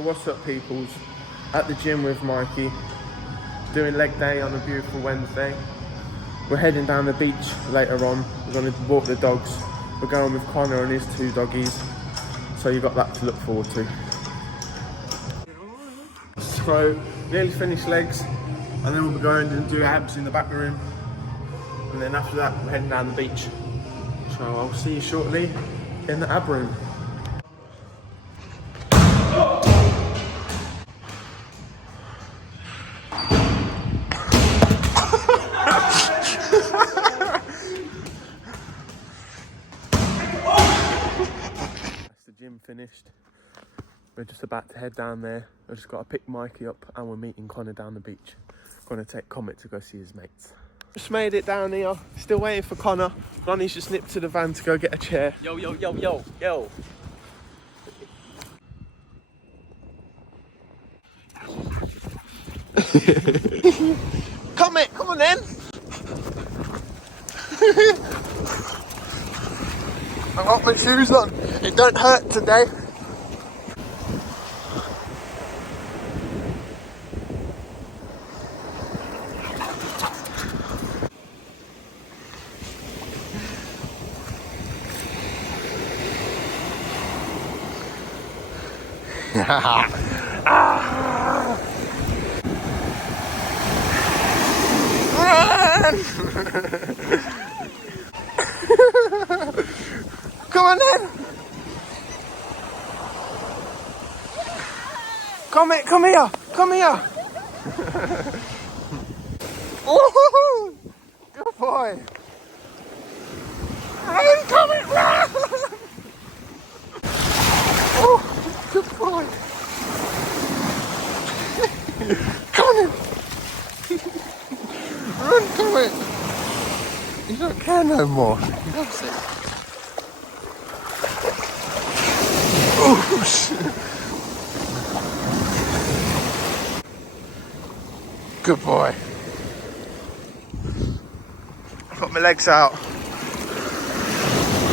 Oh, what's up, peoples? At the gym with Mikey, doing leg day on a beautiful Wednesday. We're heading down the beach later on. We're going to walk the dogs. We're going with Connor and his 2 doggies. So you've got that to look forward to. So, nearly finished legs, and then we'll be going and do abs in the back room. And then after that, we're heading down the beach. So I'll see you shortly in the ab room. That's the gym finished. We're just about to head down there. I've just got to pick Mikey up and we're meeting Connor down the beach. Going to take Comet to go see his mates. Just made it down here. Still waiting for Connor. Ronnie's just nipped to the van to go get a chair. Yo, yo, yo, yo, yo. Comet, come on then. I've got my shoes on. It don't hurt today. Run! Come on then! Comet, come here! Come here! Ooh, good boy! Run, Comet, run! Oh, good boy! Come on in! Run, Comet! You don't care no more. He loves it. Oh, shit. Good boy. I've got my legs out.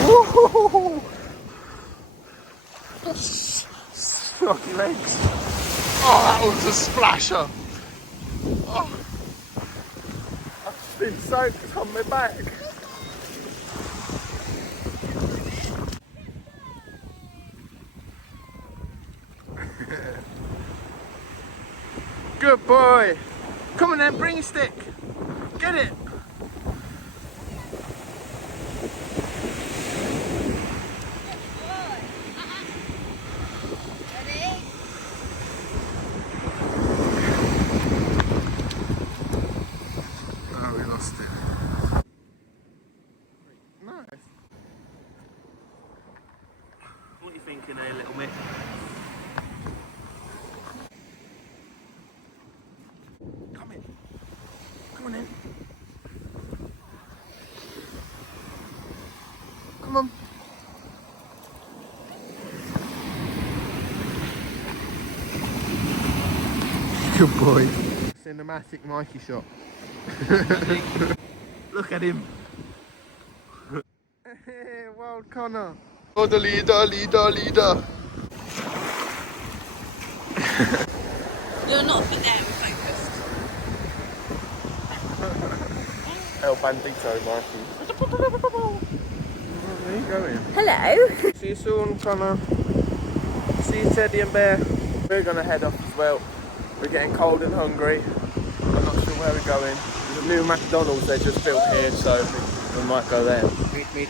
Woo-hoo-hoo. Lucky legs. Oh, that was a splasher. Oh. I've been soaked on my back. Good boy. Come on then, bring a stick. Get it. What are you thinking there, little Mick? Come in. Come on in. Come on. Good boy. Cinematic Mikey shot. Look at him. Wild Connor. Oh, the leader. You're not there focused. El Bandito, Mikey. Where are you going? Hello. See you soon, Connor. See you, Teddy and Bear. We're gonna head off as well. We're getting cold and hungry. I'm not sure where we're going. There's a new McDonald's they just built here, so we might go there. Meet.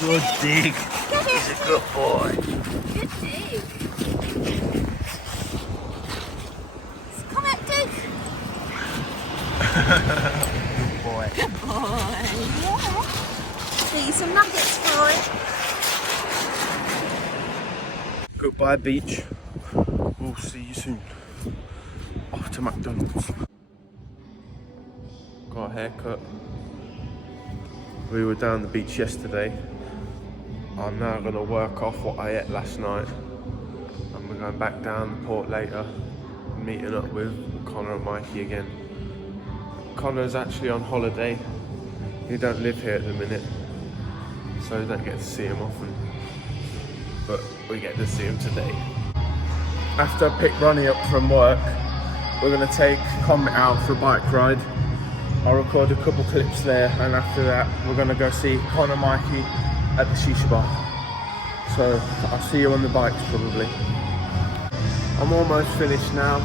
Good dig. He's a good boy. Good dig. Comet dig. Good boy. Good boy. Yeah. See some nuggets for it. Goodbye, beach. We'll see you soon. Off to McDonald's. Got a haircut. We were down the beach yesterday. I'm now going to work off what I ate last night. And we're going back down the port later, meeting up with Connor and Mikey again. Connor's actually on holiday. He don't live here at the minute. so we don't get to see him often, but we get to see him today. After I pick Ronnie up from work, we're going to take Comet out for a bike ride. I'll record a couple clips there, and after that we're going to go see Con and Mikey at the shisha bar. So I'll see you on the bikes probably. I'm almost finished now.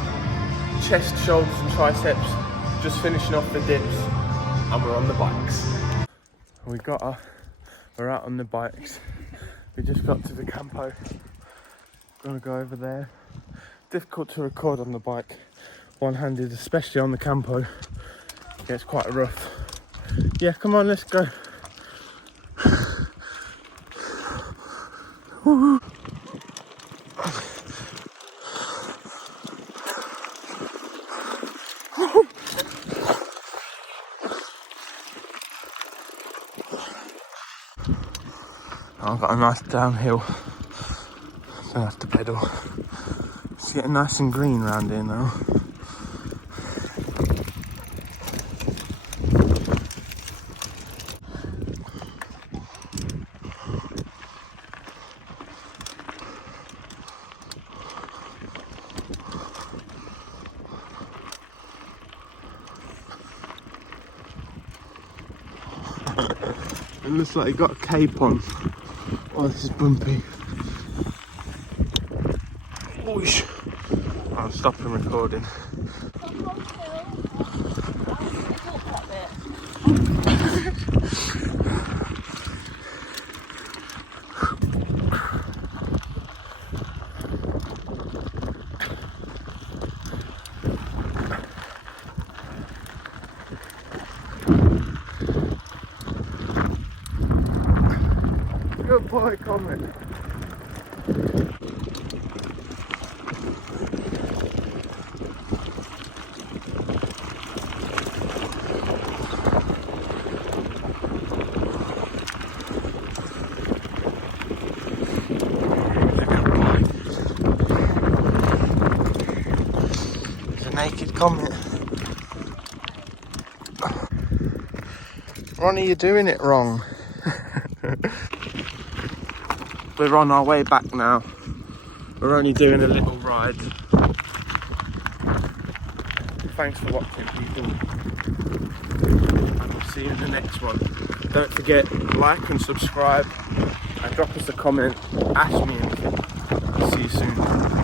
Chest, shoulders and triceps, just finishing off the dips, and we're on the bikes. We're out on the bikes. We just got to the campo. Gonna go over there. Difficult to record on the bike, one-handed, especially on the campo. It gets quite rough. Yeah, come on, let's go. Woo-hoo. I've got a nice downhill. Don't have to pedal. It's getting nice and green around here now. It looks like he got a cape on. Oh, this is bumpy. Whoosh. I'm stopping recording. Good boy, Comet. It's a naked Comet. Ronnie, you're doing it wrong. We're on our way back now. We're only doing a little ride. Thanks for watching, people. And we'll see you in the next one. Don't forget, like and subscribe, and drop us a comment. Ask me anything. See you soon.